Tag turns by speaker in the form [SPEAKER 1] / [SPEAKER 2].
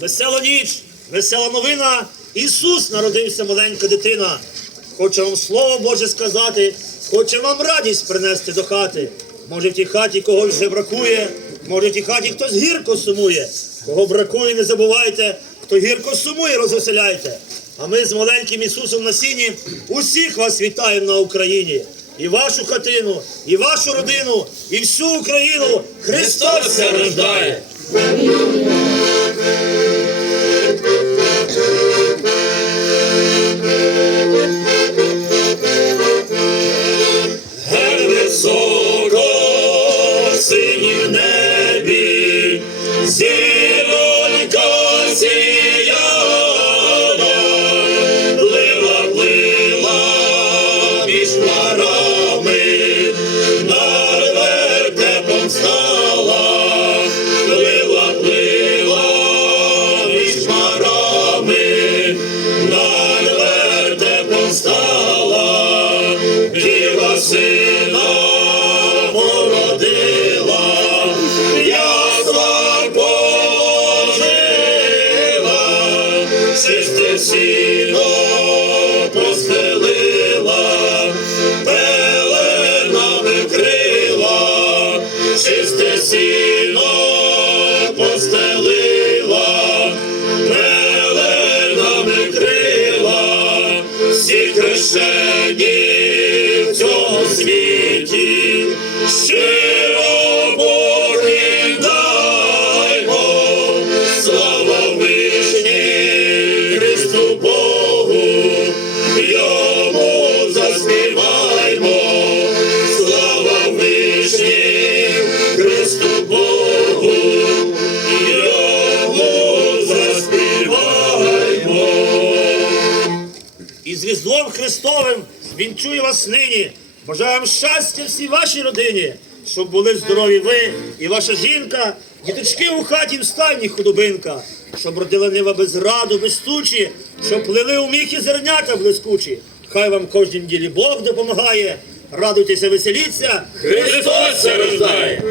[SPEAKER 1] Весела ніч, весела новина. Ісус народився маленька дитина. Хоче вам слово Боже сказати, хоче вам радість принести до хати. Може, в тій хаті когось вже бракує, може, в тій хаті хтось гірко сумує. Кого бракує, не забувайте, хто гірко сумує, розвеселяйте. А ми з маленьким Ісусом на сіні усіх вас вітаємо на Україні. І вашу хатину, і вашу родину, і всю Україну Христос рождає. Сіно постелила, пеленами крила, чисте сіно постелила, пеленами крила, всі хрещені з Різдвом Христовим вінчую вас нині. Бажаю вам щастя всій вашій родині, щоб були здорові ви і ваша жінка, діточки у хаті в стайні худобинка, щоб родила нива без раду, без тучі, щоб плели у міхи зернята блискучі. Хай вам кожнім ділі Бог допомагає. Радуйтеся, веселіться, Христос рождає!